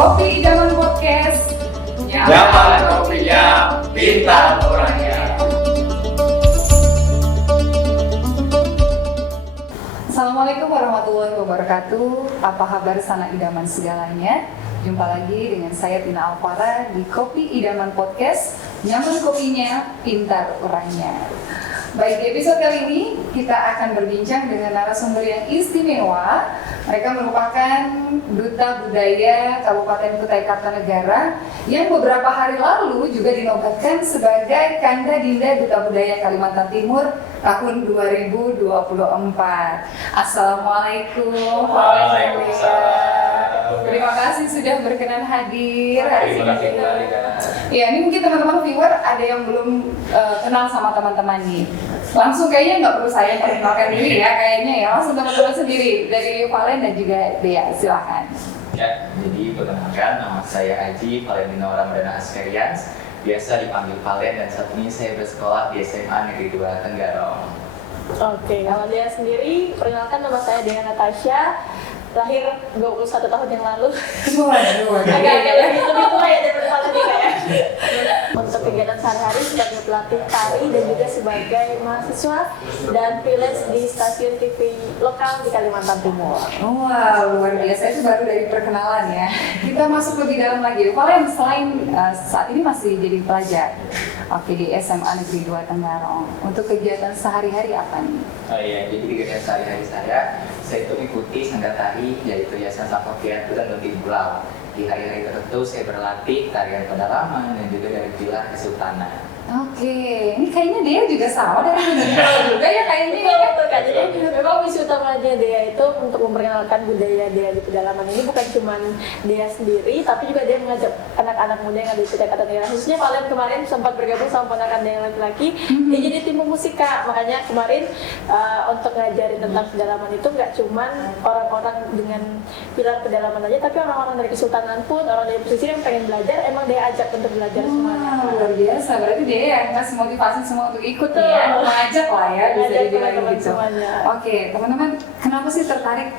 Kopi Idaman Podcast. Nyaman kopinya, pintar orangnya. Assalamualaikum warahmatullahi wabarakatuh. Apa kabar sana idaman segalanya? Jumpa lagi dengan saya Tina Alvara di Kopi Idaman Podcast. Nyaman kopinya, pintar orangnya. Baik, di episode kali ini kita akan berbincang dengan narasumber yang istimewa. Mereka merupakan Duta Budaya Kabupaten Kutai Kartanegara yang beberapa hari lalu juga dinobatkan sebagai Kanda Dinda Duta Budaya Kalimantan Timur tahun 2024. Assalamualaikum. Waalaikumsalam. Terima kasih sudah berkenan hadir. Terima kasih kembali, Kak. Ya, ini mungkin teman-teman viewer ada yang belum kenal sama teman-teman nih. Langsung kayaknya nggak perlu saya perkenalkan diri ya, kayaknya ya langsung teman-teman sendiri dari Valen dan juga Dea, silakan. Ya, jadi perkenalkan nama saya Aji Valentina Ramadana Askerians, biasa dipanggil Valen, dan saat ini saya bersekolah di SMA Negeri 2 Tenggarong. Oke, kalau dia sendiri, perkenalkan nama saya Dea Natasha, lahir 21 tahun yang lalu. Agak-agak lebih tua ya daripada Valentina ya. Untuk kegiatan sehari-hari sebagai pelatih tari dan juga sebagai mahasiswa dan freelance di stasiun TV lokal di Kalimantan Timur. Wow, luar biasa. Itu baru dari perkenalan ya. Kita masuk lebih dalam lagi. Valen selain saat ini masih jadi pelajar, oke, di SMA Negeri 2 Tenggarong. Untuk kegiatan sehari-hari apa nih? Oh iya, jadi kegiatan sehari-hari saya itu mengikuti sanggar tari, yaitu Yayasan Safavian dan Gunting Pulau. Di hari-hari tertentu saya berlatih tarian pedalaman dan juga dari pilar kesultanan. Oke, ini kayaknya dia juga sama dari Indonesia juga ya kayaknya. Betul, Kak. Jadi memang misi utamanya Dea itu untuk memperkenalkan budaya Dea di pedalaman ini bukan cuma Dea sendiri, tapi juga dia mengajak anak-anak muda yang ada di Kutai Kartanegara. Khususnya Valen kemarin sempat bergabung sama ponakan Dea yang laki-laki, dia jadi tim pemusik, Kak. Makanya kemarin untuk ngajarin tentang pedalaman itu nggak cuma orang-orang dengan pilar pedalaman aja, tapi orang-orang dari kesultanan pun, orang dari pesisir yang pengen belajar, emang Dea ajak untuk belajar semuanya. Luar biasa, berarti dia yang ngasih motivasi semua untuk ikut ya, mengajak lah ya, bisa dibilang gitu. Oke, teman-teman, kenapa sih tertarik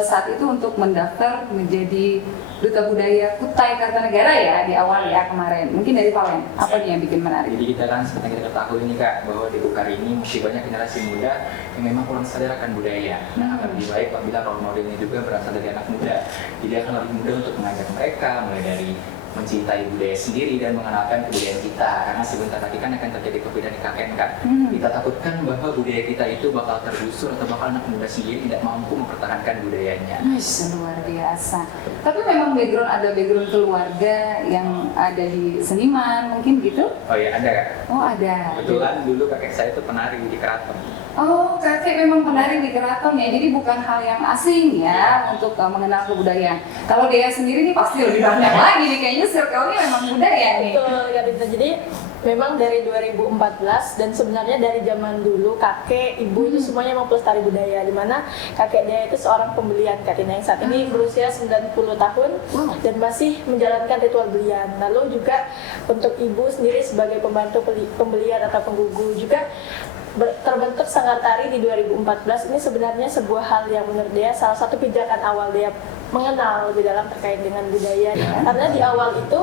saat itu untuk mendaftar menjadi Duta Budaya Kutai Kartanegara ya di awal ya kemarin? Mungkin dari Valen, apa nih yang bikin menarik? Jadi kita kan seperti kita ketahui ini Kak, bahwa di UKAR ini masih banyak generasi muda yang memang kurang sadar akan budaya. Nah, akan lebih baik apabila role modelnya juga berasal dari anak muda. Jadi akan lebih mudah untuk mengajak mereka, mulai dari mencintai budaya sendiri dan mengenalkan kebudayaan kita, karena sebentar lagi kan akan terjadi perbedaan IKN Kak. Kita takutkan bahwa budaya kita itu bakal tergusur atau bakal anak muda sendiri tidak mampu mempertahankan budayanya. Luar biasa. Tapi memang ada background keluarga yang ada di seniman mungkin gitu? Oh iya, ada Kak. Oh ada. Kebetulan dulu kakek saya itu penari di keraton. Oh, kakek memang penari di keraton ya, jadi bukan hal yang asing ya untuk mengenal kebudayaan. Kalau dia sendiri nih pasti lebih banyak lagi nih, kayaknya circle-nya memang budaya nih. Betul, Kak Dinda. Jadi memang dari 2014 dan sebenarnya dari zaman dulu kakek, ibu itu semuanya emang pelestari budaya, di mana kakek dia itu seorang pembelian Kak Dinda yang saat ini berusia 90 tahun dan masih menjalankan ritual belian. Lalu juga untuk ibu sendiri sebagai pembantu pembelian atau penggugu juga terbentuk sanggar tari di 2014. Ini sebenarnya sebuah hal yang menurut dia salah satu pijakan awal dia mengenal lebih dalam terkait dengan budaya. Karena di awal itu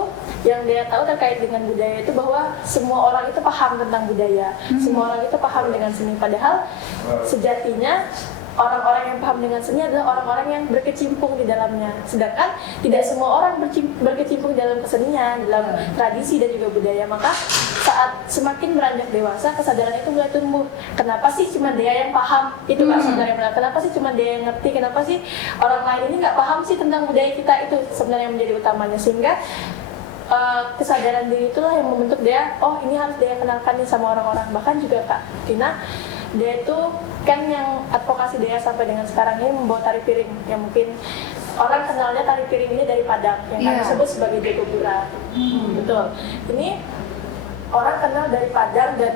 yang dia tahu terkait dengan budaya itu bahwa semua orang itu paham tentang budaya, semua orang itu paham dengan seni. Padahal sejatinya orang-orang yang paham dengan seni adalah orang-orang yang berkecimpung di dalamnya. Sedangkan tidak semua orang berkecimpung dalam kesenian, dalam tradisi dan juga budaya. Maka saat semakin beranjak dewasa, kesadaran itu mulai tumbuh. Kenapa sih cuma dia yang paham? Itu Kak sebenarnya benar. Kenapa sih cuma dia yang ngerti? Kenapa sih orang lain ini nggak paham sih tentang budaya kita? Itu sebenarnya yang menjadi utamanya. Sehingga kesadaran diri itulah yang membentuk dia, oh ini harus dia kenalkan nih sama orang-orang. Bahkan juga Kak Tina, dia itu kan yang advokasi dia sampai dengan sekarang ini membawa tari piring, yang mungkin orang kenalnya tari piring ini dari Padang yang kami sebut sebagai Jogopura. Betul. Ini orang kenal dari Padang dan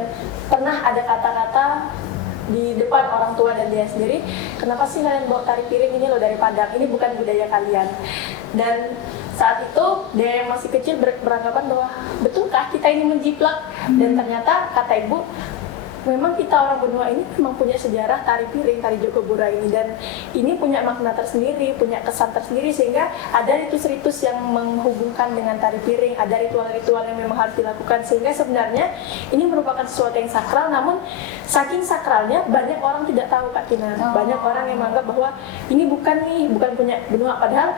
pernah ada kata-kata di depan orang tua dan dia sendiri, kenapa sih kalian bawa tari piring ini loh dari Padang, ini bukan budaya kalian. Dan saat itu dia yang masih kecil beranggapan bahwa betulkah kita ini menjiplak, dan ternyata kata ibu, memang kita orang benua ini memang punya sejarah tari piring, tari Jogobura ini, dan ini punya makna tersendiri, punya kesan tersendiri, sehingga ada ritus-ritus yang menghubungkan dengan tari piring, ada ritual-ritual yang memang harus dilakukan, sehingga sebenarnya ini merupakan sesuatu yang sakral. Namun saking sakralnya banyak orang tidak tahu, Kak Tina. Banyak orang yang menganggap bahwa ini bukan punya benua, padahal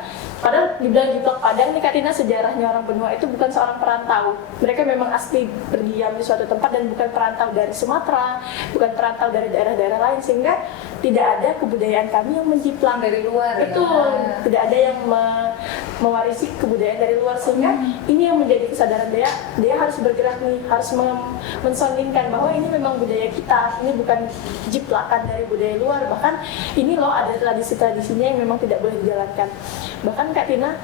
dibilang Jiplak Padang nih Kak Tina, sejarahnya orang benua itu bukan seorang perantau. Mereka memang asli berdiam di suatu tempat dan bukan perantau dari Sumatera, bukan perantau dari daerah-daerah lain, sehingga tidak ada kebudayaan kami yang menjiplak dari luar. Betul, tidak ada yang mewarisi kebudayaan dari luar, sehingga ini yang menjadi kesadaran dia harus bergerak nih, harus mensondingkan bahwa ini memang budaya kita, ini bukan jiplakan dari budaya luar. Bahkan ini loh ada tradisi-tradisinya yang memang tidak boleh dijalankan. Bahkan Kak Tina,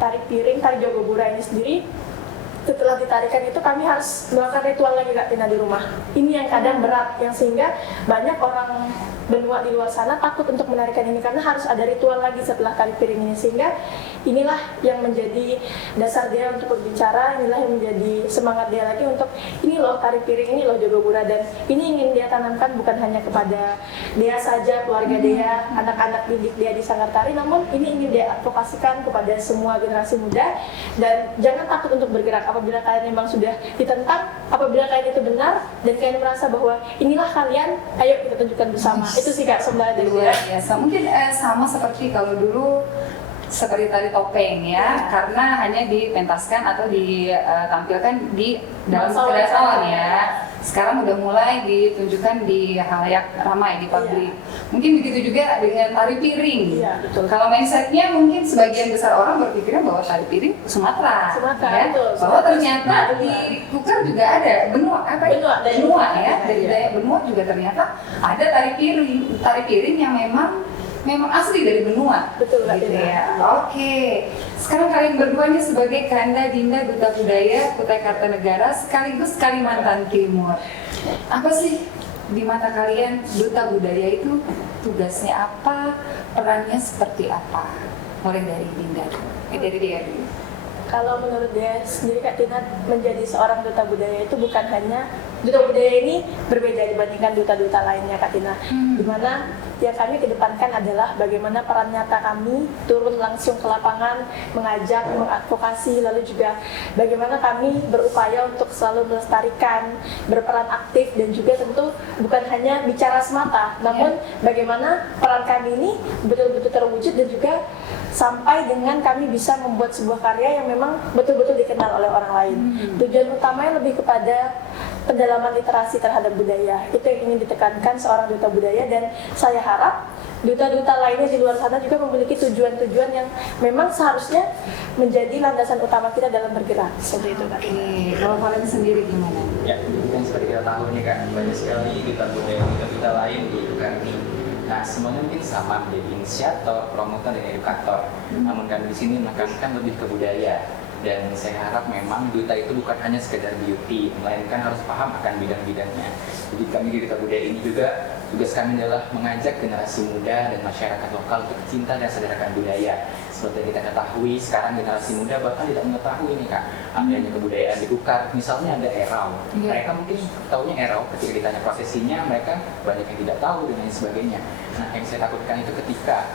tari piring, tari Jogobura ini sendiri, setelah ditarikan itu kami harus melakukan ritual lagi Kak Tina di rumah. Ini yang kadang berat, yang sehingga banyak orang benua di luar sana takut untuk menarikan ini karena harus ada ritual lagi setelah tari piring ini, sehingga inilah yang menjadi dasar dia untuk berbicara, inilah yang menjadi semangat dia lagi untuk ini loh tari piring, ini loh Jogobura, dan ini ingin dia tanamkan bukan hanya kepada dia saja, keluarga dia, anak-anak didik dia di sanggar tari, namun ini ingin dia advokasikan kepada semua generasi muda. Dan jangan takut untuk bergerak apabila kalian memang sudah ditentang, apabila kalian itu benar dan kalian merasa bahwa inilah kalian, ayo kita tunjukkan bersama. Itu sih Kak sebenarnya dari luar dia. biasa. Mungkin sama seperti kalau dulu seperti tari topeng ya, karena hanya dipentaskan atau ditampilkan di dalam kegiatan ya. Sekarang udah mulai ditunjukkan di halayak ramai di publik. Mungkin begitu juga dengan tari piring. Iya, betul. Kalau mindsetnya mungkin sebagian besar orang berpikirnya bahwa tari piring Sumatera, ya? betul. Bahwa ternyata di Kukar juga ada benua, benua ya, dari daya benua juga ternyata ada tari piring yang memang asli dari benua. Betul, gitu betul. ya. Oke. Sekarang kalian berdua nih sebagai Kanda Dinda Duta Budaya Kutai Kartanegara sekaligus Kalimantan Timur. Apa sih di mata kalian Duta Budaya itu tugasnya apa, perannya seperti apa? Mulai dari Dinda. Dari dia dulu. Kalau menurut dia sendiri Kak Tina, menjadi seorang duta budaya itu bukan hanya duta budaya ini berbeda dibandingkan duta-duta lainnya Kak Tina. Dimana yang kami kedepankan adalah bagaimana peran nyata kami turun langsung ke lapangan, mengajak, mengadvokasi, lalu juga bagaimana kami berupaya untuk selalu melestarikan, berperan aktif, dan juga tentu bukan hanya bicara semata, namun bagaimana peran kami ini betul-betul terwujud dan juga sampai dengan kami bisa membuat sebuah karya yang memang betul-betul dikenal oleh orang lain. Tujuan utamanya lebih kepada pendalaman literasi terhadap budaya. Itu yang ingin ditekankan seorang duta budaya, dan saya harap duta-duta lainnya di luar sana juga memiliki tujuan-tujuan yang memang seharusnya menjadi landasan utama kita dalam bergerak. Seperti itu Kak. Oke, kalau kalian sendiri gimana? Ya, kan seperti kita tahu nih kan, banyak sekali duta budaya duta lain di Kukar ini. Nah, semuanya mungkin sama menjadi inisiator, promotor, dan edukator. Namun kami di sini menekankan lebih ke budaya. Dan saya harap memang duta itu bukan hanya sekedar beauty, melainkan harus paham akan bidang-bidangnya. Jadi kami di Duta Budaya ini juga, tugas kami adalah mengajak generasi muda dan masyarakat lokal untuk cinta dan sadarkan budaya. Seperti yang kita ketahui, sekarang generasi muda bahkan tidak mengetahui nih Kak, adanya kebudayaan di Kukar. Misalnya ada erau. Mereka mungkin taunya erau, ketika ditanya prosesinya, mereka banyak yang tidak tahu dan lain sebagainya. Nah, yang saya takutkan itu ketika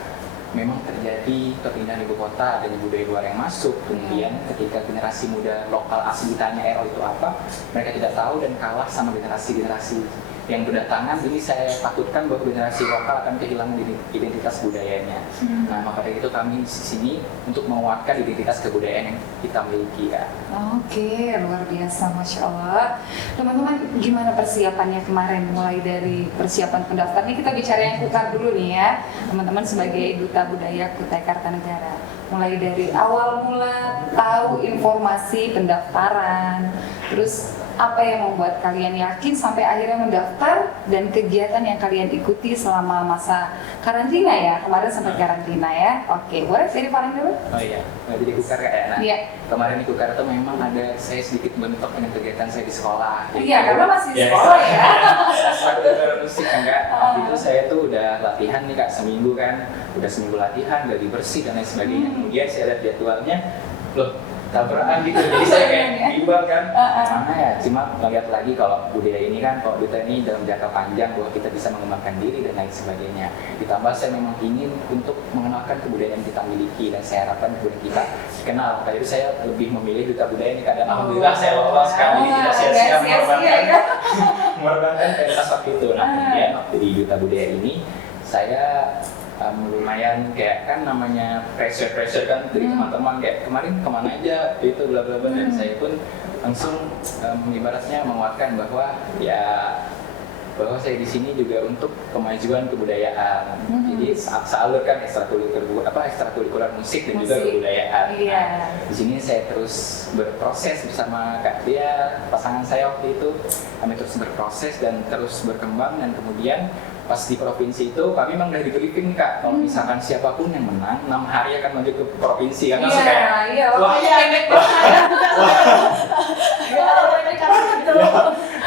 memang terjadi perpindahan ibu kota dan budaya luar yang masuk, kemudian ketika generasi muda lokal asli ditanya erau itu apa, mereka tidak tahu dan kalah sama generasi-generasi yang berdatangan. Ini saya takutkan bahwa generasi lokal akan kehilangan identitas budayanya. Nah, maka dari itu kami di sini untuk menguatkan identitas kebudayaan yang kita miliki ya. Oke, luar biasa, Masya Allah. Teman-teman, gimana persiapannya kemarin? Mulai dari persiapan pendaftaran, ini kita bicara yang Kukar dulu nih ya. Teman-teman sebagai Duta Budaya Kutai Kartanegara, mulai dari awal mula tahu informasi pendaftaran, terus apa yang membuat kalian yakin sampai akhirnya mendaftar, dan kegiatan yang kalian ikuti selama masa karantina ya, kemarin sempat karantina ya. Oke, boleh dari Farhan dulu? Oh iya, jadi Kukar ya. Nah, Iya. kemarin di Kukar itu memang ada saya sedikit bentuk dengan kegiatan saya di sekolah. Iya, karena masih di sekolah ya. Setelah musik enggak, itu saya tuh udah latihan nih Kak, seminggu kan, udah seminggu latihan, udah bersih dan lain sebagainya. Kemudian saya lihat jadwalnya, loh tabrakan gitu. Jadi saya kayak bimbang kan, mana ya? Cuma melihat lagi kalau budaya ini kan, kalau kita ini dalam jangka panjang bahwa kita bisa mengembangkan diri dan lain sebagainya. Ditambah saya memang ingin untuk mengenalkan kebudayaan yang kita miliki dan saya harapkan kebudayaan kita dikenal. Makanya itu saya lebih memilih duta budaya ini karena alhamdulillah saya lolos kan, jadi tidak sia-sia mengorbankan pentas waktu itu. Nah kemudian waktu di duta budaya ini saya lumayan kayak kan namanya pressure kan dari teman-teman kayak kemarin kemana aja itu bla bla bla dan saya pun langsung ibaratnya menguatkan bahwa saya di sini juga untuk kemajuan kebudayaan. Jadi salurkan ekstrakurikuler musik dan juga kebudayaan. Nah, di sini saya terus berproses bersama Kak Dia, pasangan saya waktu itu. Kami terus berproses dan terus berkembang dan kemudian pas di provinsi itu kami memang udah di briefing Kak, kalau misalkan siapapun yang menang 6 hari akan maju ke provinsi kan langsung kayak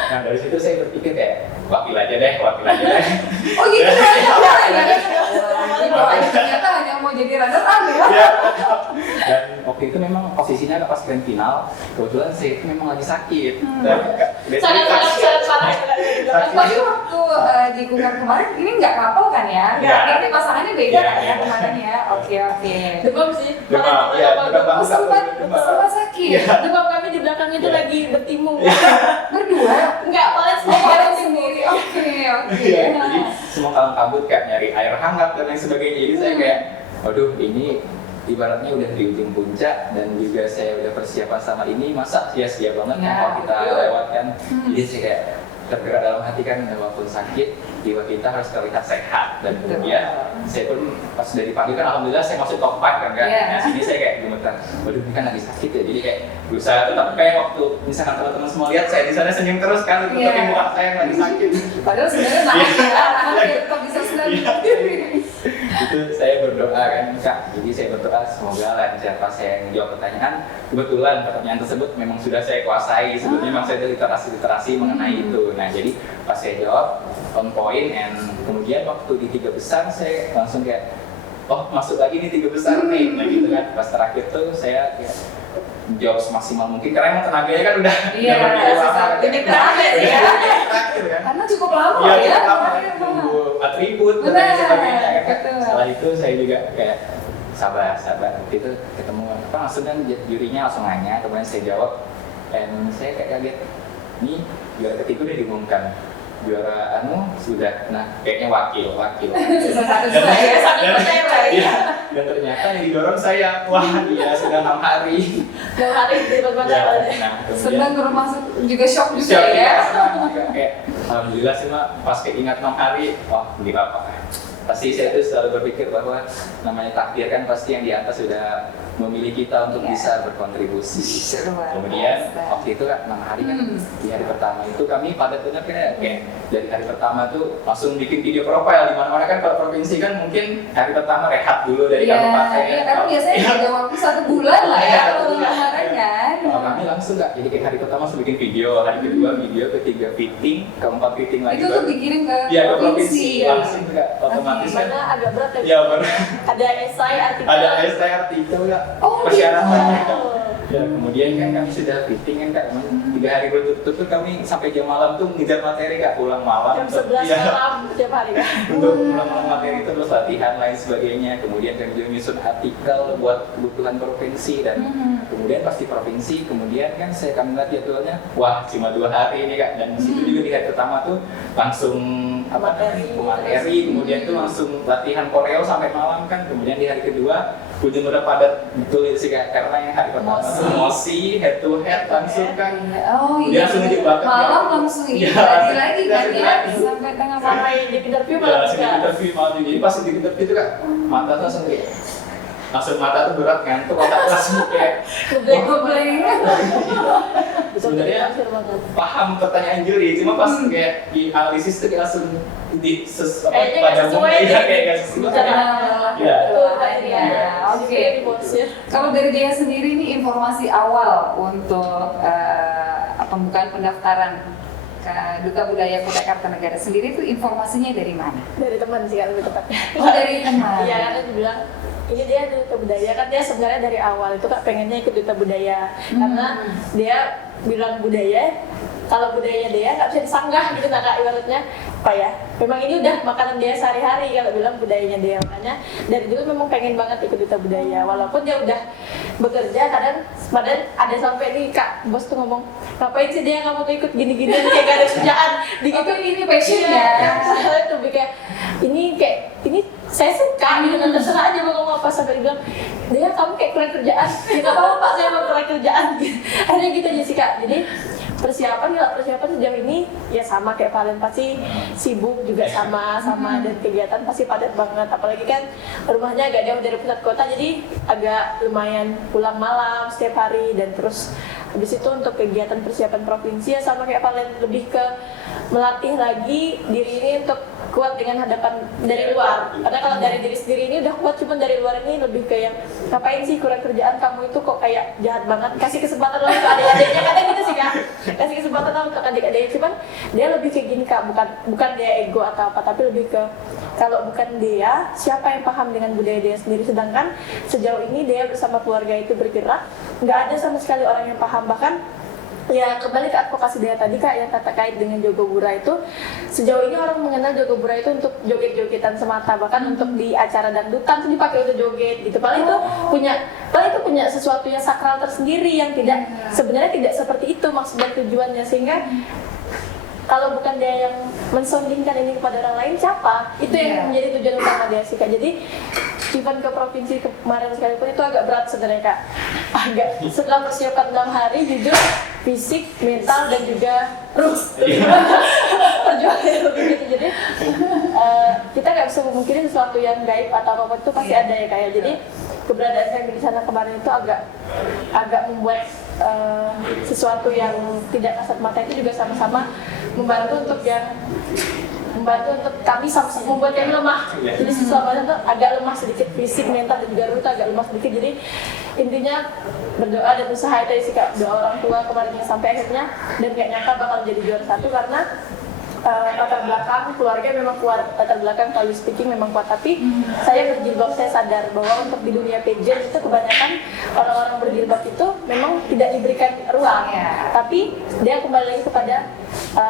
nah dari situ saya berpikir kayak wakil aja deh oh gitu ternyata hanya mau jadi runner-up ya. Dan waktu itu memang posisinya pas grand final kebetulan saya itu memang lagi sakit sangat parah. Tapi waktu di Kukar kemarin ini nggak kapal kan ya? Berarti pasangannya beda kan ya kemarin ya? Oke. Demam sih. Sempat sakit. Demam kami di belakang itu lagi bertimung. Berdua? Enggak, Kalian sendiri. Oke. Jadi semua kalang kabut kayak nyari air hangat dan lain sebagainya. Jadi saya kayak, waduh ini ibaratnya udah di ujung puncak dan juga saya udah persiapan sama ini masa sia-sia banget kan kalau kita lewatkan. Jadi saya kayak tergerak dalam hati kan walaupun sakit jiwa kita harus terlihat sehat dan kemudian saya pun pas dari pagi kan alhamdulillah saya masuk top 5 kan nah sini saya kayak gemetar waduh ini kan lagi sakit ya jadi kayak berusaha tetap kayak waktu misalkan teman-teman semua lihat saya di sana senyum terus kan tapi muka saya yang lagi sakit padahal sebenarnya tetap bisa senang itu saya berdoa kan Kak jadi saya berdoa semoga lancar pas saya menjawab pertanyaan kebetulan pertanyaan tersebut memang sudah saya kuasai sebetulnya memang saya ada literasi mengenai itu nah jadi pas saya jawab on point and kemudian waktu di 3 besar saya langsung kayak oh masuk lagi nih 3 besar nih nah gitu kan pas terakhir tuh saya kayak jawab semaksimal mungkin karena emang tenaganya kan udah berdiri lama ini terakhir ya karena cukup lama ya tunggu atribut dan lain sebagainya setelah itu saya juga kayak sabar itu ketemu langsung kan jurinya langsung nanya kemudian saya jawab dan saya kayak kaget ini juara ketiga udah diumumkan juara sudah nah kayaknya wakil dan ternyata yang didorong saya wah iya sudah 6 hari di sedang termasuk juga shock juga ya kayak alhamdulillah sih mak pas keingat 6 hari wah ini apa pasti saya tuh selalu berpikir bahwa namanya takdir kan pasti yang di atas sudah memilih kita untuk bisa berkontribusi. Kemudian waktu itu kan 6 hari kan di hari pertama itu kami padat benar kayak dari hari pertama tuh langsung bikin video profile di mana-mana kan kalau provinsi kan mungkin hari pertama rehat dulu dari kabupaten. Iya karena biasanya ada waktu 1 bulan lah ya kalau kemarin kan. Kalau kami langsung nggak jadi kayak hari pertama langsung bikin video, hari kedua video, ketiga fitting, keempat fitting lagi. Itu tuh dikirim ke provinsi langsung nggak otomatis kan. Mana agak berat ya. Iya benar. Ada esai artikel. Ada esai artikel nggak? Persyaratannya kan. Ya, kemudian kan kami sudah fitting kan Kak, 3 hari berturut-turut kami sampai jam malam tuh ngejar materi Kak, pulang malam jam 11 malam tiap hari Kak untuk pulang materi terus latihan lain sebagainya kemudian kami juga nyusun artikel buat kebutuhan provinsi dan kemudian pas di provinsi kemudian kan kami lihat jadwalnya wah cuma 2 hari ini Kak dan situ juga di hari pertama tuh langsung materi kemudian tuh langsung latihan koreo sampai malam kan kemudian di hari kedua udah padat betul sih Kak karena yang hari pertama emosi head to head langsung kan dia langsung ngejek bakat malam langsung lagi kan ya sampai tengah malam sampai di interview malam jadi pas di interview itu Kak mata tuh langsung mata tuh berat ngantuk otak langsung kayak ngebleng sebenarnya paham pertanyaan juri cuma pas kayak di analisis tuh langsung pada umumnya kayak gak sesuai oke. Kalau dari Dea sendiri ini informasi awal untuk pembukaan pendaftaran Duta Budaya Kota Kartanegara sendiri itu informasinya dari mana? Dari teman sih kan lebih tepatnya. Oh, dari teman. Iya, karena dibilang ini dia duta budaya, kan dia sebenarnya dari awal itu Kak pengennya ikut duta budaya karena dia bilang budaya, kalau budayanya dia nggak bisa disanggah gitu nah Kak, ibaratnya apa ya, memang ini udah makanan dia sehari-hari kalau bilang budayanya dia. Makanya dari dulu memang pengen banget ikut duta budaya, walaupun dia udah bekerja kadang ada sampai nih Kak bos tuh ngomong, ngapain sih dia kamu tuh ikut gini-gini kayak gak ada kerjaan di gitu, ini passion ya. Itu kayak ini saya suka gitu, dan terserah aja mau ngomong apa, sampai dibilang dia kamu kayak kurang kerjaan, kita tahu Pak saya mau kurang kerjaan gitu. Akhirnya gitu aja sih Kak. Jadi persiapan sejauh ini ya sama kayak Valen, pasti sibuk juga sama dan kegiatan pasti padat banget, apalagi kan rumahnya agak jauh dari pusat kota, jadi agak lumayan pulang malam setiap hari. Dan terus habis itu untuk kegiatan persiapan provinsi ya sama kayak Valen, lebih ke melatih lagi diri ini untuk kuat dengan hadapan dari luar. Karena kalau dari diri sendiri ini udah kuat, cuman dari luar ini lebih ke yang ngapain sih kurang kerjaan kamu itu kok kayak jahat banget, kasih kesempatan lah untuk adik-adiknya, kadang gitu sih Kak, kasih kesempatan lah untuk adik-adiknya. Cuman dia lebih kayak gini Kak, bukan dia ego atau apa, tapi lebih ke kalau bukan dia, siapa yang paham dengan budaya dia sendiri. Sedangkan sejauh ini dia bersama keluarga itu bergerak, nggak ada sama sekali orang yang paham. Bahkan ya kembali ke advokasi dia tadi Kak, yang terkait dengan Jogobura itu, sejauh ini orang mengenal Jogobura itu untuk joget-jogetan semata, bahkan untuk di acara dangdutan tuh dipakai untuk joget gitu. Paling itu punya sesuatu yang sakral tersendiri yang tidak sebenarnya tidak seperti itu maksud dan tujuannya, sehingga kalau bukan dia yang mensoundingkan ini kepada orang lain, siapa? Itu yang menjadi tujuan utama dia sih Kak. Jadi even ke provinsi kemarin sekalipun itu agak berat sebenarnya Kak. Agak setelah persiapan 6 hari, jujur fisik, mental dan juga perjuangan lebih gitu. Jadi kita nggak bisa memungkiri sesuatu yang gaib atau apa itu pasti ada ya Kak ya. Jadi keberadaan kami di sana kemarin itu agak membuat sesuatu yang tidak kasat mata itu juga sama-sama membantu untuk kami sama-sama membuat kami lemah. Jadi sesuatu itu agak lemah sedikit, fisik, mental dan juga ruh itu agak lemah sedikit. Jadi intinya berdoa dan usaha itu sih Kak, doa orang tua kemarin yang sampai akhirnya, dan gak nyangka bakal jadi juara 1 karena latar belakang keluarga memang kuat, latar belakang value speaking memang kuat, tapi saya berjilbab, saya sadar bahwa untuk di dunia pageant itu kebanyakan orang-orang berjilbab itu memang tidak diberikan ruang, tapi dia kembali lagi kepada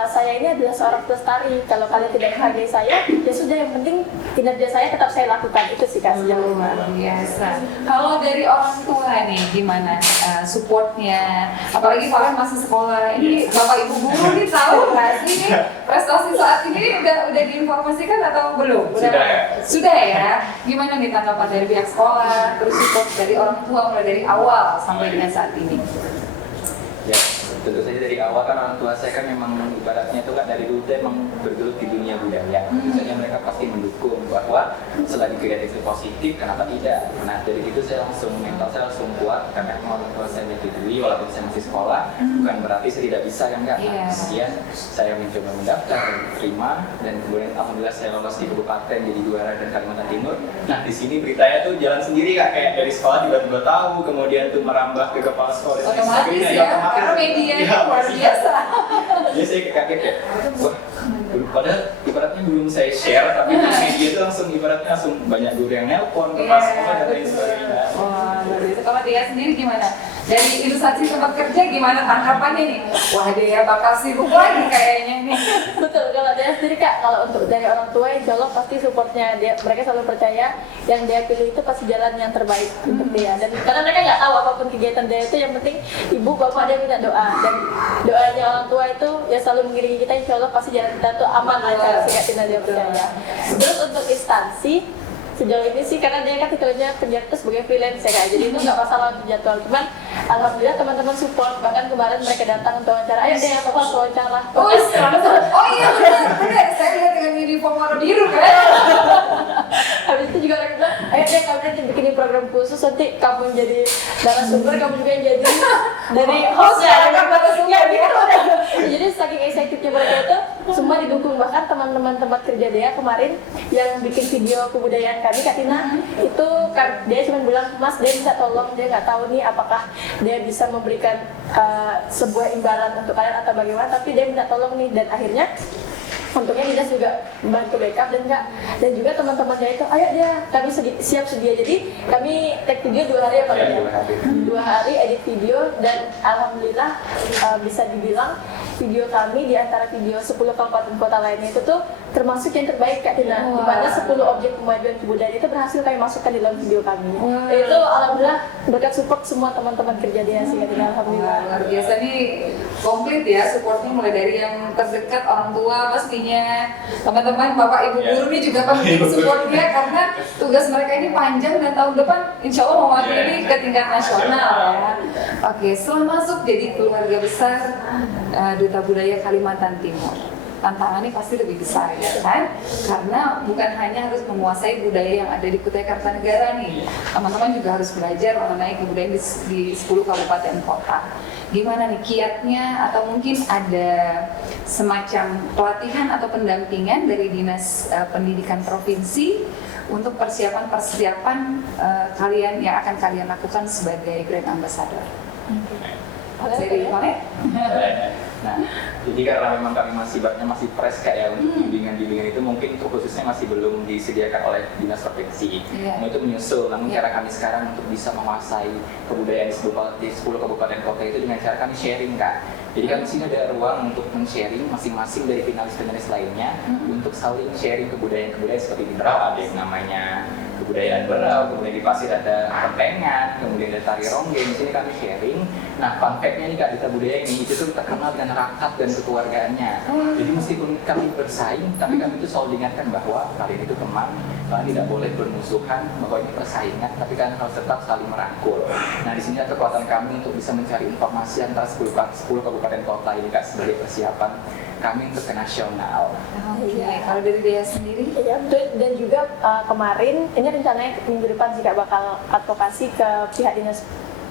saya ini adalah seorang pelestari. Kalau kalian tidak menghargai saya, ya sudah, yang penting kinerja saya tetap saya lakukan. Itu sih Kak sejauh ini. Luar biasa. Kalau dari orang tua nih gimana supportnya? Apalagi kalian masih sekolah. Ini bapak ibu guru nih tahu nggak sih ini prestasi saat ini udah diinformasikan atau belum? Sudah ya. Gimana nih tanggapan dari pihak sekolah, terus support dari orang tua mulai dari awal sampai dengan saat ini? Ya, tentu saja dari awal kan orang tua saya kan memang ibaratnya itu kan dari dulu memang bergelut di dunia budaya. Tentu saja mereka pasti mendukung bahwa selagi kegiatan itu positif, kenapa tidak? Nah dari itu saya langsung mental saya langsung kuat karena memang orang tua saya menyetujui walaupun saya masih sekolah, bukan berarti saya tidak bisa kan Kak. Nah, kemudian saya mencoba mendaftar dan terima, dan kemudian alhamdulillah saya lolos di kabupaten jadi juara dan Kalimantan Timur. Nah di sini beritanya tuh jalan sendiri Kak, kayak dari sekolah tiba-tiba tahu, kemudian tuh merambah ke kepala sekolah dan Otomatis ya, karena media luar biasa. Jadi saya kaget ya, wah, padahal ibaratnya belum saya share, tapi di media itu langsung ibaratnya langsung banyak guru yang nelpon ke pas sekolah dan lain sebagainya. Wah, luar biasa. Kalau dia sendiri gimana? Dari ilustrasi tempat kerja gimana tanggapannya nih? Wah, dia bakal sibuk lagi kayaknya nih. Betul, kalau dia sendiri Kak, kalau untuk dari orang tua insya Allah pasti supportnya, mereka selalu percaya yang dia pilih itu pasti jalan yang terbaik untuk dia. Dan karena mereka nggak tahu apapun kegiatan dia itu, yang penting ibu bapak dia minta doa, dan doanya orang tua itu ya selalu mengiringi kita, insya Allah pasti jalan kita tuh aman lancar sih Kak Tina, dia percaya. Terus untuk instansi sejauh ini sih karena dia kan titelnya penyiar sebagai freelance ya Kak, jadi itu nggak masalah untuk jadwal. Cuman alhamdulillah teman-teman support, bahkan kemarin mereka datang untuk wawancara, ayo deh apa wawancara. Oh iya benar, saya lihat dengan uniform warna biru kan. Habis itu juga orang bilang, ayo deh kamu nanti bikinin program khusus, nanti kamu jadi narasumber, kamu juga yang jadi dari host ya. Jadi saking excited-nya mereka itu semua didukung, bahkan teman-teman tempat kerja dia kemarin yang bikin video kebudayaan kami, Kak Tina, itu dia cuma bilang, Mas dia bisa tolong, dia nggak tahu nih apakah dia bisa memberikan sebuah imbalan untuk kalian atau bagaimana, tapi dia minta tolong nih, dan akhirnya untungnya Dinas juga bantu backup dan juga teman-temannya itu ayo dia kami siap sedia, jadi kami take video 2 hari ya Pak ya, 2 hari edit video, dan alhamdulillah bisa dibilang video kami di antara video 10 kabupaten kota lainnya itu tuh termasuk yang terbaik Kak Tina, di mana 10 objek kemajuan kebudayaan itu berhasil kami masukkan di dalam video kami. Itu alhamdulillah berkat support semua teman-teman kerja di sih Kak Tina, alhamdulillah. Luar biasa nih, komplit ya supportnya, mulai dari yang terdekat orang tua pastinya, teman-teman bapak ibu guru nih juga penting supportnya karena tugas mereka ini panjang dan tahun depan insya Allah mewakili ke tingkat nasional ya. Oke, setelah masuk jadi keluarga besar Duta Budaya Kalimantan Timur, tantangannya pasti lebih besar ya kan, karena bukan hanya harus menguasai budaya yang ada di Kutai Kartanegara nih, teman-teman juga harus belajar mengenai kebudayaan di 10 kabupaten kota. Gimana nih kiatnya, atau mungkin ada semacam pelatihan atau pendampingan dari Dinas Pendidikan Provinsi untuk persiapan kalian yang akan kalian lakukan sebagai brand ambassador. Dari mana? Nah, jadi karena memang kami masih fresh kayak untuk bimbingan-bimbingan itu mungkin untuk khususnya masih belum disediakan oleh Dinas Provinsi. Itu menyusul, namun cara kami sekarang untuk bisa menguasai kebudayaan di 10 kabupaten kota itu dengan cara kami sharing Kak. Jadi kami sini ada ruang untuk men-sharing masing-masing dari finalis-finalis lainnya untuk saling sharing kebudayaan-kebudayaan seperti di Berau ada yang namanya kebudayaan Berau, kemudian di Pasir ada pertengan, kemudian ada tari ronggeng. Di sini kami sharing. Nah, fun fact-nya nih Kak, Duta Budaya ini itu tuh terkenal dengan rakat dan kekeluargaannya. Jadi meskipun kami bersaing, tapi kami itu selalu diingatkan bahwa kalian itu teman, kalian tidak boleh bermusuhan, bahwa ini persaingan, tapi kalian harus tetap saling merangkul. Nah, di sini ada kekuatan kami untuk bisa mencari informasi antara 10 kabupaten kota ini Kak sebagai persiapan kami untuk ke nasional. Kalau dari Dea sendiri? Ya, dan juga kemarin ini rencananya minggu depan jika bakal advokasi ke pihak Dinas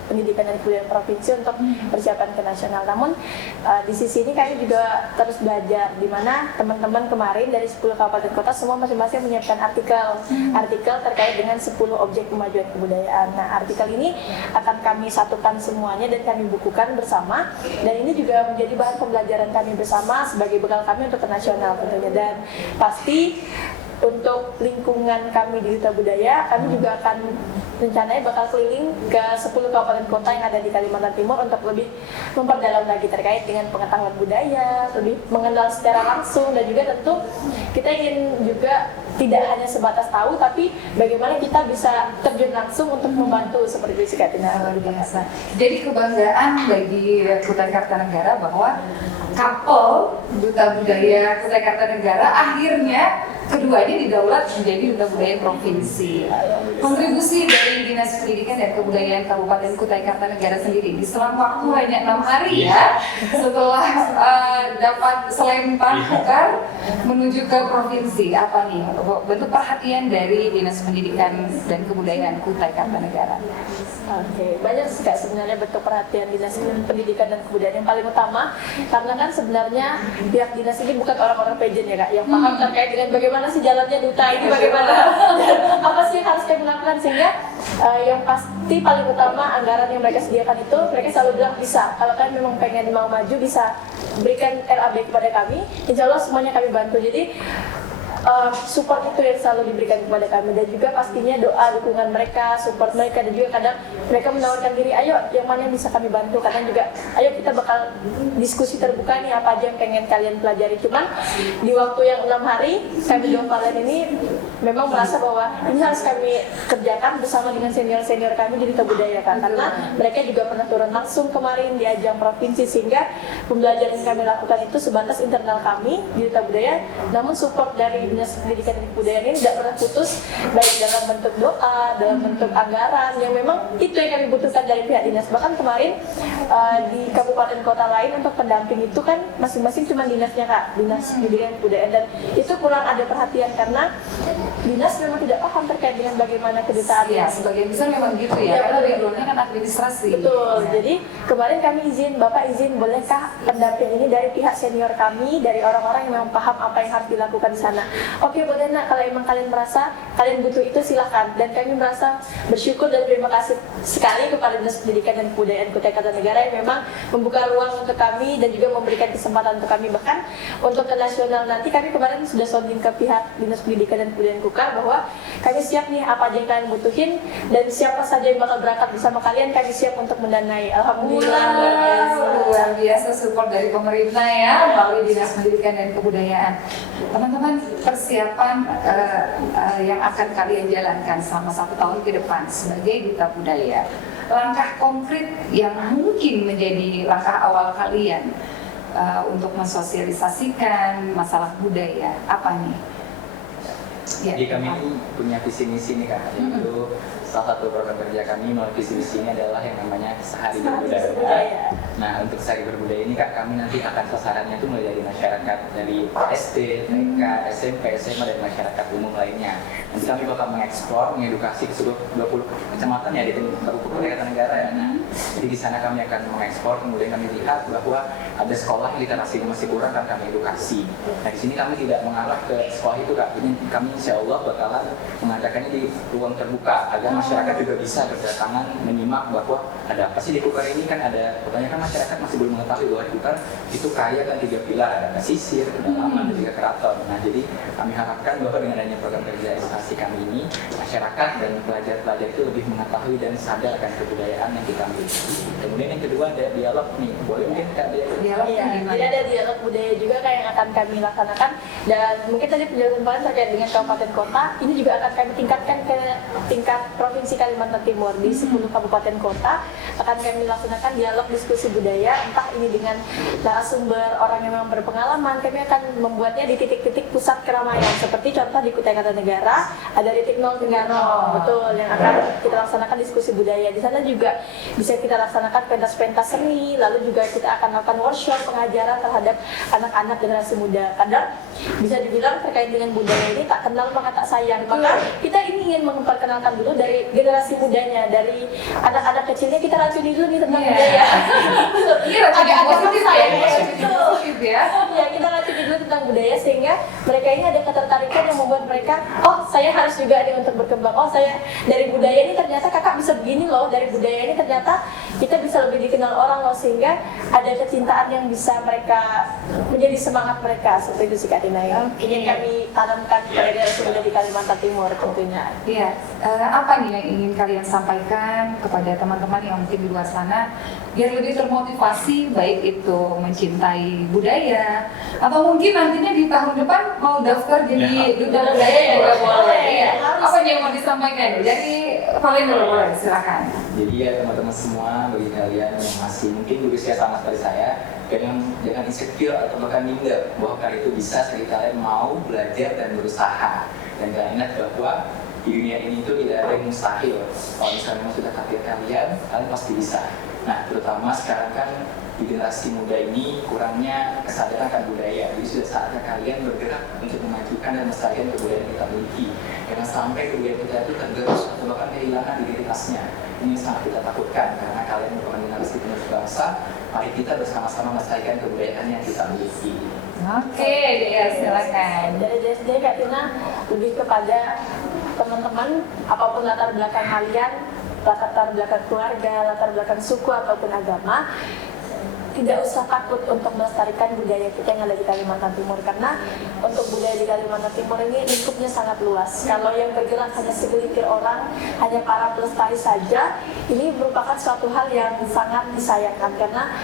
Pendidikan dan Kebudayaan Provinsi untuk persiapan ke nasional. Namun di sisi ini kami juga terus belajar, di mana teman-teman kemarin dari 10 kabupaten kota semua masing-masing menyiapkan artikel terkait dengan 10 objek kemajuan kebudayaan. Nah, artikel ini akan kami satukan semuanya dan kami bukukan bersama, dan ini juga menjadi bahan pembelajaran kami bersama sebagai bekal kami untuk ke nasional tentunya. Dan pasti untuk lingkungan kami di Duta Budaya, kami juga akan rencananya bakal keliling ke 10 kabupaten kota yang ada di Kalimantan Timur untuk lebih memperdalam lagi terkait dengan pengetahuan budaya, lebih mengenal secara langsung, dan juga tentu kita ingin juga tidak hanya sebatas tahu, tapi bagaimana kita bisa terjun langsung untuk membantu seperti itu Kak Tina. Luar biasa. Jadi kebanggaan bagi Kutai Kartanegara bahwa couple Duta Budaya Kutai Kartanegara akhirnya keduanya didaulat menjadi Duta Budaya Provinsi. Kontribusi dari Dinas Pendidikan dan Kebudayaan Kabupaten Kutai Kartanegara sendiri di selang waktu hanya 6 hari ya, setelah dapat selempang tukar menuju ke provinsi, apa nih bentuk perhatian dari Dinas Pendidikan dan Kebudayaan Kutai Kartanegara? Oke, banyak sih Kak sebenarnya bentuk perhatian Dinas Pendidikan dan Kebudayaan. Yang paling utama, karena kan sebenarnya pihak dinas ini bukan orang-orang pageant ya Kak, yang paham terkait dengan bagaimana sih jalannya duta ini, bagaimana apa sih yang harus kami lakukan, sehingga yang pasti paling utama anggaran yang mereka sediakan itu mereka selalu bilang bisa, kalau kalian memang pengen mau maju bisa berikan RAB kepada kami, insya Allah semuanya kami bantu. Jadi support itu yang selalu diberikan kepada kami, dan juga pastinya doa, dukungan mereka, support mereka, dan juga kadang mereka menawarkan diri, ayo yang mana yang bisa kami bantu, kadang juga ayo kita bakal diskusi terbuka nih apa aja yang pengen kalian pelajari. Cuman di waktu yang 6 hari kami dua kalian ini memang merasa bahwa ini harus kami kerjakan bersama dengan senior-senior kami di Duta Budaya kan, karena mereka juga pernah turun langsung kemarin di ajang provinsi, sehingga pembelajaran yang kami lakukan itu sebatas internal kami di Duta Budaya, namun support dari Dinas Pendidikan dan Kebudayaan ini tidak pernah putus, baik dalam bentuk doa, dalam bentuk anggaran, yang memang itu yang kami butuhkan dari pihak dinas. Bahkan kemarin di kabupaten kota lain untuk pendamping itu kan masing-masing cuma dinasnya Kak, Dinas Pendidikan dan Kebudayaan, dan itu kurang ada perhatian karena dinas memang tidak paham terkait dengan bagaimana kedutaan. Ya, sebagian besar memang gitu ya, karena backgroundnya kan administrasi. Betul. Ya. Jadi kemarin kami izin, Bapak izin bolehkah pendamping ini dari pihak senior kami, dari orang-orang yang memang paham apa yang harus dilakukan di sana. Oke, boleh Nak, kalau emang kalian merasa kalian butuh itu silahkan. Dan kami merasa bersyukur dan terima kasih sekali kepada Dinas Pendidikan dan Kebudayaan Kutai Kartanegara yang memang membuka ruang untuk kami dan juga memberikan kesempatan untuk kami. Bahkan untuk ke nasional nanti kami kemarin sudah sounding ke pihak Dinas Pendidikan dan Kebudayaan Kukar bahwa kami siap nih apa aja yang kalian butuhin dan siapa saja yang bakal berangkat bersama kalian, kami siap untuk mendanai. Alhamdulillah. Luar biasa support dari pemerintah ya melalui Dinas Pendidikan dan Kebudayaan. Teman-teman, persiapan yang akan kalian jalankan selama 1 tahun ke depan sebagai Duta Budaya, langkah konkret yang mungkin menjadi langkah awal kalian untuk mensosialisasikan masalah budaya apa nih? Ya, Jadi kami ini punya visi misi nih Kak, yaitu salah satu program kerja kami melalui visi misi ini adalah yang namanya Sehari Berbudaya. Nah, untuk Sehari Berbudaya ini Kak, kami nanti akan sasarannya itu mulai dari masyarakat dari SD, TK, SMP, SMA, dan masyarakat umum lainnya. Nanti kami bakal mengeksplor, mengedukasi ke seluruh 20 kecamatan ya di Kabupaten Kartanegara ya. Nah, jadi di sana kami akan mengeksplor, kemudian kami lihat bahwa ada sekolah yang literasinya masih kurang dan kami edukasi. Nah, di sini kami tidak mengarah ke sekolah itu Kak, ini kami insya Allah bakalan mengadakannya di ruang terbuka agar masyarakat juga bisa berdatangan menyimak bahwa ada apa sih di Kukar ini. Kan ada kebanyakan masyarakat masih belum mengetahui bahwa di Kukar itu kaya kan 3 pilar, ada pesisir, kedalaman, dan juga keraton. Nah, jadi kami harapkan bahwa dengan adanya program kerja edukasi kami ini, masyarakat dan pelajar-pelajar itu lebih mengetahui dan sadar akan kebudayaan yang kita miliki. Kemudian yang kedua ada dialog nih, boleh mungkin Kak dialog? Dialog Iya, gimana? jadi ada dialog budaya juga kayak yang akan kami laksanakan, dan mungkin tadi penjelasan kalian terkait dengan kabupaten kota, ini juga akan kami tingkatkan ke tingkat Provinsi Kalimantan Timur di 10 kabupaten kota. Akan kami laksanakan dialog diskusi budaya, entah ini dengan narasumber orang yang memang berpengalaman. Kami akan membuatnya di titik-titik pusat keramaian, seperti contoh di Kutai Kartanegara ada titik 0 Tenggano, betul, yang akan kita laksanakan diskusi budaya. Di sana juga bisa kita laksanakan pentas-pentas seni, lalu juga kita akan melakukan workshop pengajaran terhadap anak-anak generasi muda. Kadang bisa dibilang terkait dengan budaya ini tak kenal maka tak sayang. Maka kita ini ingin memperkenalkan dulu dari generasi mudanya, dari anak-anak kecilnya kita racuni dulu nih tentang budaya. Iya, agak positif ya, positif ya. Ya, kita racuni dulu tentang budaya sehingga mereka ini ada ketertarikan yang membuat mereka, oh saya harus juga nih untuk berkembang. Oh saya dari budaya ini ternyata kakak bisa begini loh, dari budaya ini ternyata kita bisa lebih dikenal orang loh, sehingga ada kecintaan yang bisa mereka menjadi semangat mereka. Seperti itu sih Kak Tina yang ingin kami tanamkan kepada generasi muda di Kalimantan Timur tentunya. Iya, apa nih yang ingin kalian sampaikan kepada teman-teman yang mungkin di luar sana biar lebih termotivasi, baik itu mencintai budaya atau mungkin nantinya di tahun depan mau daftar jadi duta budaya juga boleh. Iya. Apa yang mau disampaikan? Jadi kalian dulu boleh, silakan. Jadi ya teman-teman semua, bagi kalian yang masih mungkin berusia sama seperti saya, jangan insecure atau bahkan minder bahwa kalian itu bisa, sekali kalian mau belajar dan berusaha. Dan kalian ingat bahwa di dunia ini itu tidak ada yang mustahil. Kalau misalnya memang sudah takdir kalian pasti bisa. Nah, terutama sekarang kan di generasi muda ini kurangnya kesadaran akan budaya. Jadi sudah saatnya kalian bergerak untuk memajukan dan melestarikan kebudayaan yang kita miliki. Jangan sampai kebudayaan kita itu tergerus atau bahkan kehilangan identitasnya. Ini sangat kita takutkan karena kalian merupakan generasi penerus bangsa. Mari kita bersama-sama melestarikan kebudayaan yang kita miliki. Oke, Dea, silakan. Dari DSD Kak Tina lebih kepada teman-teman, apapun latar belakang kalian, latar belakang keluarga, latar belakang suku ataupun agama, tidak usah takut untuk melestarikan budaya kita yang ada di Kalimantan Timur, karena untuk budaya di Kalimantan Timur ini lingkupnya sangat luas. Kalau yang bergerak hanya segelintir orang, hanya para pelestari saja, ini merupakan suatu hal yang sangat disayangkan, karena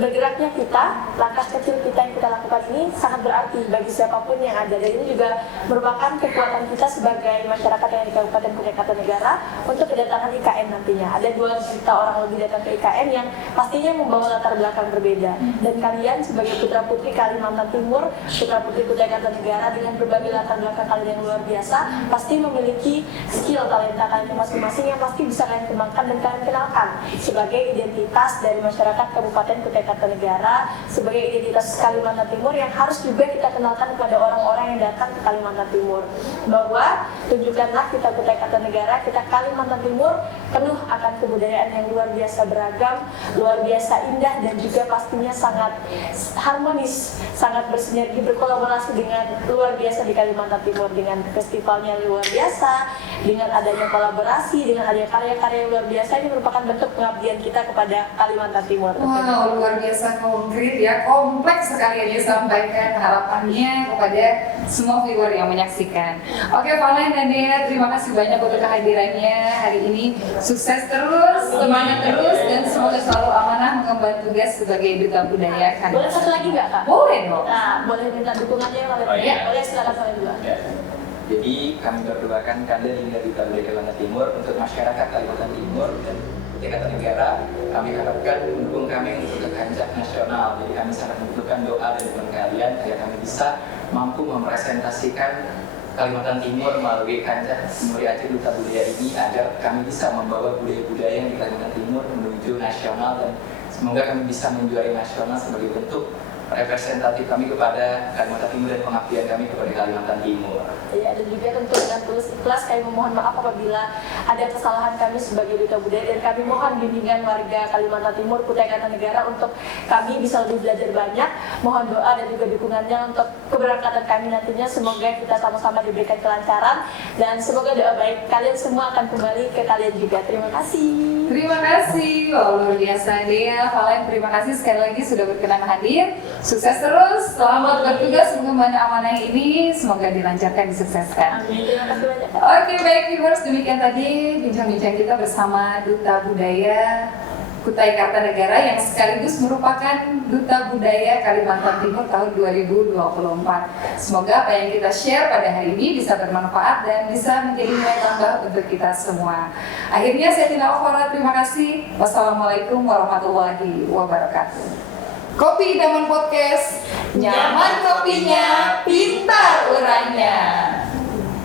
bergeraknya kita, langkah kecil kita yang kita lakukan ini sangat berarti bagi siapapun yang ada. Dan ini juga merupakan kekuatan kita sebagai masyarakat yang di Kabupaten Kutai Kartanegara untuk kedatangan IKN nantinya. Ada 2 juta orang lebih datang ke IKN yang pastinya membawa latar belakang berbeda. Dan kalian sebagai putra-putri Kalimantan Timur, putra-putri Kutai Kartanegara dengan berbagai latar belakang kalian yang luar biasa, pasti memiliki skill talenta kalian masing-masing yang pasti bisa kalian kembangkan dan kalian kenalkan sebagai identitas dari masyarakat Kabupaten Kutai Kartanegara, sebagai identitas Kalimantan Timur yang harus juga kita kenalkan kepada orang-orang yang datang ke Kalimantan Timur, bahwa tunjukkanlah kita Kutai Kartanegara, kita Kalimantan Timur penuh akan kebudayaan yang luar biasa beragam, luar biasa indah, dan juga pastinya sangat harmonis, sangat bersinergi, berkolaborasi dengan luar biasa di Kalimantan Timur, dengan festivalnya luar biasa, dengan adanya kolaborasi, dengan adanya karya-karya luar biasa. Ini merupakan bentuk pengabdian kita kepada Kalimantan Timur. Wow, luar biasa konkret ya, kompleks sekali yang disampaikan harapannya kepada semua viewer yang menyaksikan. Oke, Valen dan Dea, terima kasih banyak untuk kehadirannya hari ini. Sukses terus, semangat terus, dan semoga selalu amanah mengemban tugas sebagai duta budaya Kalimantan. Boleh satu lagi nggak, Kak? Boleh dong. Nah, boleh minta dukungannya Valen? Oh, iya. Ya, boleh, silakan Valen dulu. Ya. Jadi kami berdoakan kalian hingga Duta Budaya Kalimantan Timur untuk masyarakat Kalimantan Timur dan Kutai Kartanegara. Kami harapkan mendukung kami untuk ke kancah nasional. Jadi kami sangat membutuhkan doa dan dukungan kalian agar kami bisa mampu merepresentasikan Kalimantan Timur melalui kancah Muri Aceh Duta Budaya ini, agar kami bisa membawa budaya-budaya yang di Kalimantan Timur menuju nasional, dan semoga kami bisa menjuari nasional sebagai bentuk representatif kami kepada Kalimantan Timur dan pengabdian kami kepada Kalimantan Timur. Ya, dan juga tentu dengan tulus ikhlas kami memohon maaf apabila ada kesalahan kami sebagai duta budaya, dan kami mohon bimbingan warga Kalimantan Timur, Kutai Kartanegara untuk kami bisa lebih belajar banyak. Mohon doa dan juga dukungannya untuk keberangkatan kami nantinya. Semoga kita sama-sama diberikan kelancaran, dan semoga doa baik kalian semua akan kembali ke kalian juga. Terima kasih. Terima kasih, wow, luar biasa Dea, Valen, terima kasih sekali lagi sudah berkenan hadir. Sukses terus, selamat bertugas mengemban amanah ini, semoga dilancarkan, disukseskan. Amin. Terima kasih banyak. Oke, baik viewers, demikian tadi bincang-bincang kita bersama Duta Budaya Kutai Kartanegara yang sekaligus merupakan Duta Budaya Kalimantan Timur tahun 2024. Semoga apa yang kita share pada hari ini bisa bermanfaat dan bisa menjadi nilai tambah untuk kita semua. Akhirnya saya Tina Alfara, terima kasih. Wassalamualaikum warahmatullahi wabarakatuh. Kopi Idaman Podcast, nyaman kopinya, pintar urangnya.